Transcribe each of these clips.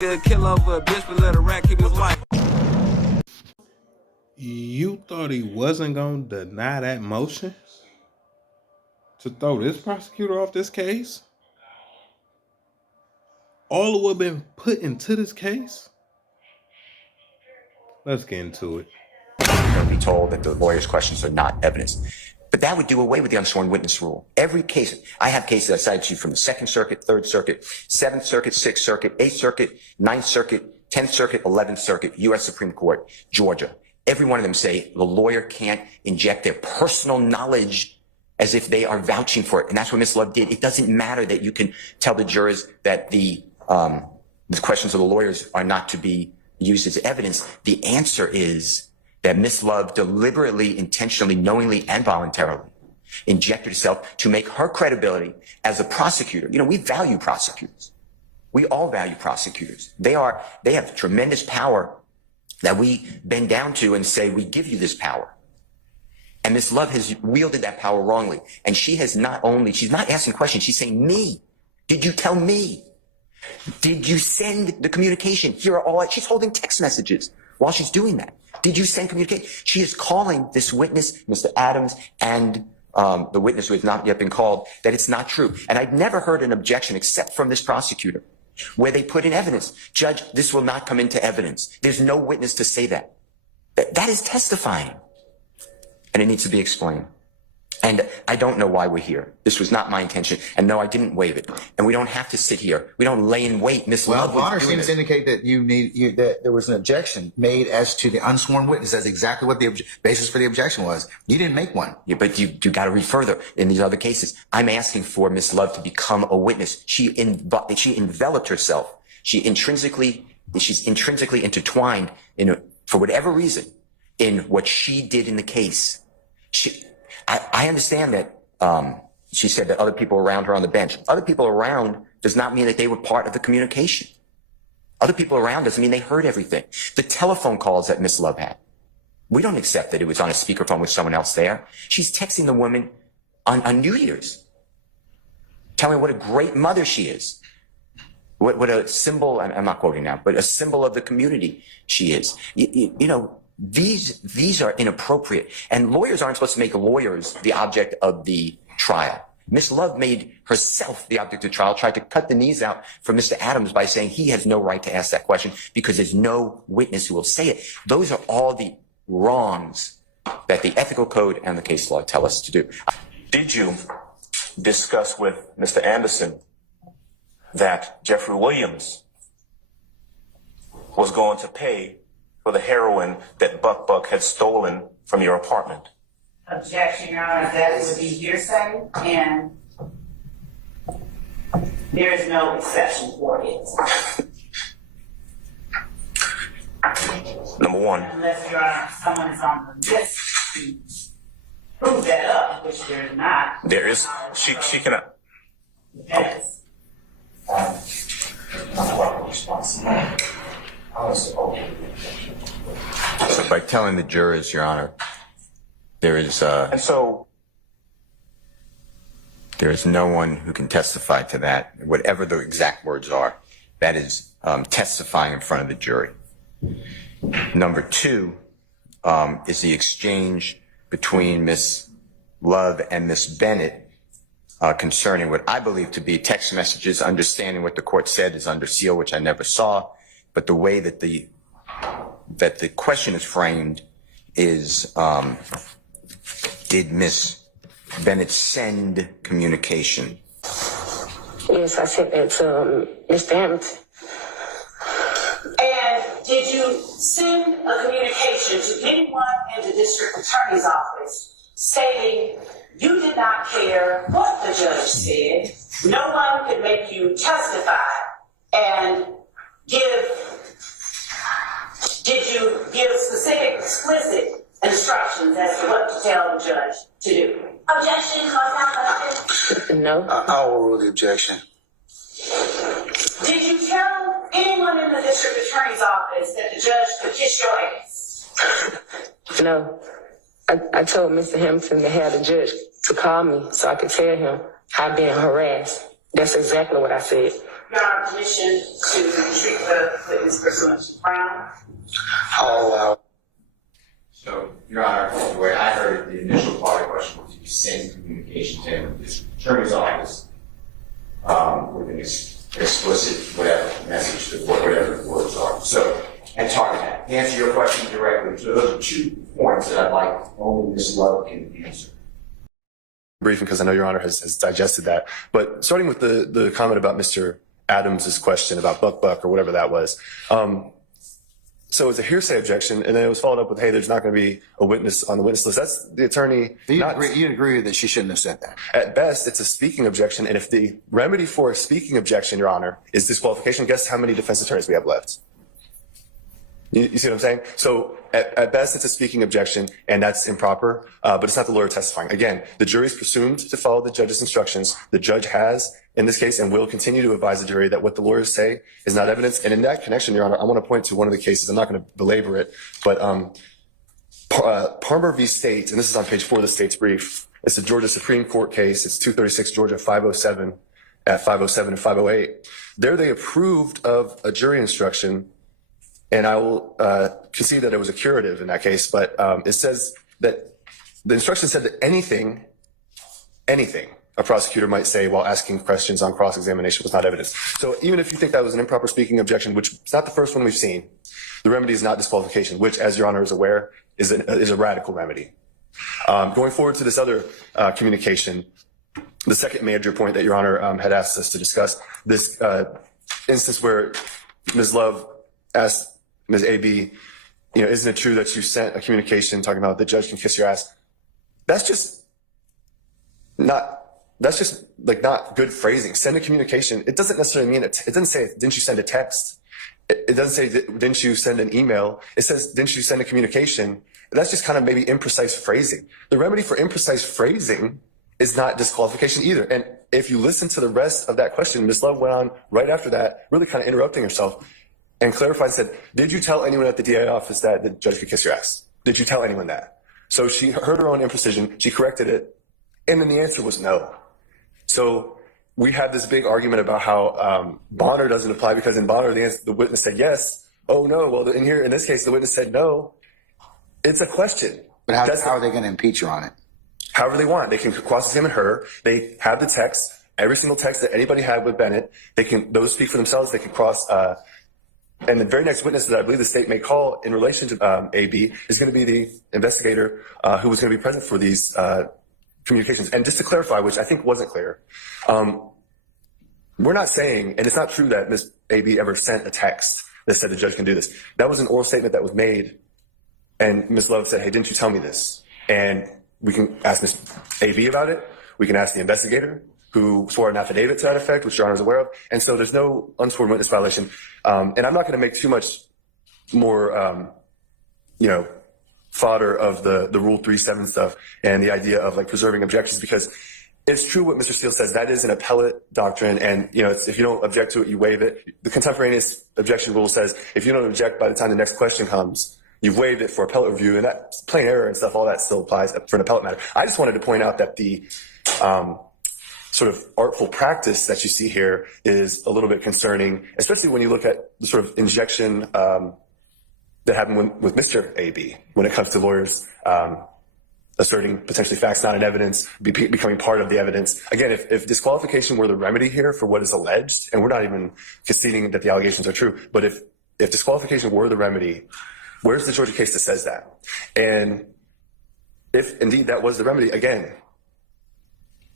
Kill over a bitch, but let a rat keep his wife. You thought he wasn't gonna deny that motion to throw this prosecutor off this case? All of what been put into this case? Let's get into it. They'll be told that the lawyer's questions are not evidence. But that would do away with the unsworn witness rule. Every case, I have cases I cited to you from the 2nd Circuit, 3rd Circuit, 7th Circuit, 6th Circuit, 8th Circuit, 9th Circuit, 10th Circuit, 11th Circuit, U.S. Supreme Court, Georgia. Every one of them say the lawyer can't inject their personal knowledge as if they are vouching for it. And that's what Ms. Love did. It doesn't matter that you can tell the jurors that the questions of the lawyers are not to be used as evidence. The answer is that Ms. Love deliberately, intentionally, knowingly, and voluntarily injected herself to make her credibility as a prosecutor. You know, we value prosecutors. We all value prosecutors. They have tremendous power that we bend down to and say, we give you this power. And Ms. Love has wielded that power wrongly. And she has she's not asking questions. She's saying, me. Did you tell me? Did you send the communication? She's holding text messages while she's doing that. Did you send communication? She is calling this witness, Mr. Adams, and the witness who has not yet been called, that it's not true. And I've never heard an objection except from this prosecutor where they put in evidence. Judge, this will not come into evidence. There's no witness to say that. That is testifying. And it needs to be explained. And I don't know why we're here. This was not my intention. And no, I didn't waive it. And we don't have to sit here. We don't lay in wait. Miss Love. Well, Bonner seems to indicate that that there was an objection made as to the unsworn witness. That's exactly what the basis for the objection was. You didn't make one. Yeah, but you got to read further in these other cases. I'm asking for Miss Love to become a witness. She enveloped herself. She's intrinsically intertwined for whatever reason in what she did in the case. I understand that she said that other people around her on the bench. Other people around does not mean that they were part of the communication. Other people around doesn't mean they heard everything. The telephone calls that Miss Love had, we don't accept that it was on a speakerphone with someone else there. She's texting the woman on New Year's, telling her what a great mother she is. What a symbol, I'm not quoting now, but a symbol of the community she is. You know, these are inappropriate, and lawyers aren't supposed to make lawyers the object of the trial. Miss Love made herself the object of the trial, tried to cut the knees out for Mr. Adams by saying he has no right to ask that question because there's no witness who will say it. Those are all the wrongs that the ethical code and the case law tell us to do. Did you discuss with Mr. Anderson that Jeffrey Williams was going to pay for the heroin that Buck had stolen from your apartment? Objection, Your Honor, that would be hearsay, and there is no exception for it. Number one. Unless, Your Honor, someone is on the list to prove that up, which there's not. There is. She cannot. Yes. So by telling the jurors, Your Honor, there is no one who can testify to that, whatever the exact words are. That is testifying in front of the jury. Number two is the exchange between Miss Love and Miss Bennett concerning what I believe to be text messages. Understanding what the court said is under seal, which I never saw, but the way that the question is framed is, did Miss Bennett send communication? Yes, I sent that to Mr. Hamilton. And did you send a communication to anyone in the district attorney's office stating you did not care what the judge said, no one could make you testify, and did you give specific, explicit instructions as to what to tell the judge to do? Objection, No. I will rule the objection. Did you tell anyone in the district attorney's office that the judge could kiss your ass? No. I told Mr. Hamilton to have the judge to call me so I could tell him I'm being harassed. That's exactly what I said. Your Honor, permission to treat the witness pursuant to Brown. I'll allow. So, Your Honor, the way I heard it, the initial part of the question was, you send communication to him, his attorney's office, with an explicit whatever message, whatever the words are. So, and target that. To answer your question directly, so those are 2 points that I'd like only Ms. Love can answer. Briefing, because I know Your Honor has digested that. But starting with the comment about Mr. Adams's question about Buck or whatever that was. So it was a hearsay objection, and then it was followed up with, hey, there's not going to be a witness on the witness list. That's the attorney. You agree that she shouldn't have said that? At best, it's a speaking objection. And if the remedy for a speaking objection, Your Honor, is disqualification, guess how many defense attorneys we have left? You see what I'm saying? So at best, it's a speaking objection, and that's improper, but it's not the lawyer testifying. Again, the jury's presumed to follow the judge's instructions. The judge has, in this case, and will continue to advise the jury that what the lawyers say is not evidence. And in that connection, Your Honor, I want to point to one of the cases. I'm not going to belabor it, but Palmer v. State, and this is on page 4 of the state's brief. It's a Georgia Supreme Court case. It's 236 Georgia 507 at 507 and 508. There they approved of a jury instruction, and I will concede that it was a curative in that case, but it says that the instruction said that anything a prosecutor might say while asking questions on cross-examination was not evidence. So even if you think that was an improper speaking objection, which is not the first one we've seen, the remedy is not disqualification, which, as Your Honor is aware, is a radical remedy. Going forward to this other communication, the second major point that Your Honor had asked us to discuss, this instance where Ms. Love asked Ms. A.B., isn't it true that you sent a communication talking about the judge can kiss your ass? That's just not good phrasing. Send a communication. It doesn't necessarily mean it doesn't say, didn't you send a text? It doesn't say, didn't you send an email? It says, didn't you send a communication? That's just kind of maybe imprecise phrasing. The remedy for imprecise phrasing is not disqualification either. And if you listen to the rest of that question, Ms. Love went on right after that, really kind of interrupting herself, and clarified and said, did you tell anyone at the DA office that the judge could kiss your ass? Did you tell anyone that? So she heard her own imprecision, she corrected it, and then the answer was no. So we had this big argument about how Bonner doesn't apply, because in Bonner, the witness said yes. Oh no, well in this case, the witness said no. It's a question. But how are they going to impeach you on it? However they want. They can cross-examine her. They have the text, every single text that anybody had with Bennett. Those speak for themselves. They can cross, and the very next witness that I believe the state may call in relation to AB is going to be the investigator who was going to be present for these communications. And just to clarify, which I think wasn't clear, we're not saying, and it's not true that Ms. AB ever sent a text that said the judge can do this. That was an oral statement that was made, and Ms. Love said, hey, didn't you tell me this? And we can ask Ms. AB about it. We can ask the investigator who swore an affidavit to that effect, which Your Honor is aware of. And so there's no unsworn witness violation. And I'm not going to make too much more, fodder of the Rule 37 stuff and the idea of preserving objections, because it's true what Mr. Steele says. That is an appellate doctrine, and if you don't object to it, you waive it. The contemporaneous objection rule says if you don't object by the time the next question comes, you've waived it for appellate review, and that plain error and stuff, all that still applies for an appellate matter. I just wanted to point out that the sort of artful practice that you see here is a little bit concerning, especially when you look at the sort of injection that happened with Mr. A.B. when it comes to lawyers asserting potentially facts not in evidence, becoming part of the evidence. Again, if disqualification were the remedy here for what is alleged, and we're not even conceding that the allegations are true, but if disqualification were the remedy, where's the Georgia case that says that? And if indeed that was the remedy, again,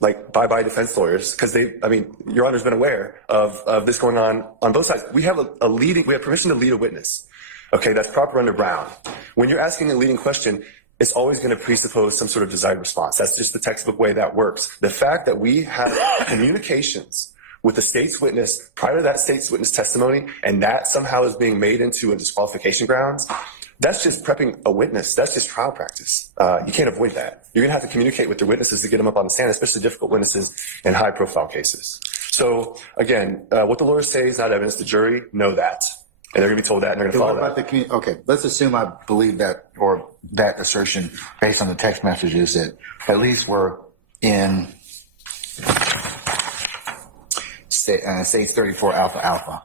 bye-bye defense lawyers, because Your Honor's been aware of this going on both sides. We have we have permission to lead a witness. Okay, that's proper under Brown. When you're asking a leading question, it's always going to presuppose some sort of desired response. That's just the textbook way that works. The fact that we have communications with the state's witness prior to that state's witness testimony, and that somehow is being made into a disqualification grounds, that's just prepping a witness. That's just trial practice. You can't avoid that. You're going to have to communicate with the witnesses to get them up on the stand, especially difficult witnesses in high-profile cases. So, again, what the lawyers say is not evidence. The jury know that, and they're going to be told that, and they're going to follow that. Okay, let's assume I believe that, or that assertion based on the text messages, that at least we're in States 34 Alpha Alpha.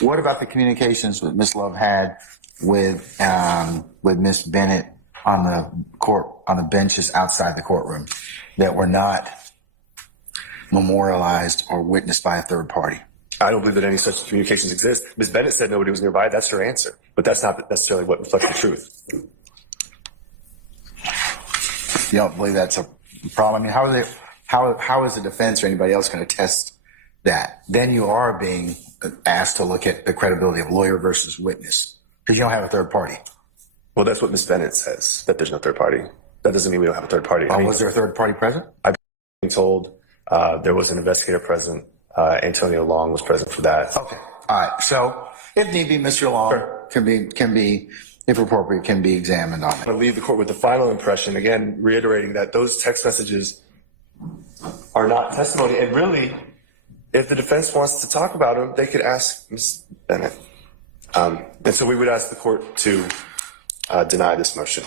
What about the communications that Ms. Love had with Ms. Bennett on the benches outside the courtroom that were not memorialized or witnessed by a third party? I don't believe that any such communications exist. Ms. Bennett said nobody was nearby. That's her answer, but that's not necessarily what reflects the truth. You don't believe that's a problem? I mean, how is the defense or anybody else going to test that? Then you are being asked to look at the credibility of lawyer versus witness because you don't have a third party. Well, that's what Ms. Bennett says, that there's no third party. That doesn't mean we don't have a third party. Was there a third party present? I've been told there was an investigator present. Antonio Long was present for that. Okay. All right. So if need be, Mr. Long can be, if appropriate, can be examined on it. I'm going to leave the court with the final impression, again, reiterating that those text messages are not testimony. And really, if the defense wants to talk about them, they could ask Ms. Bennett. And so we would ask the court to deny this motion.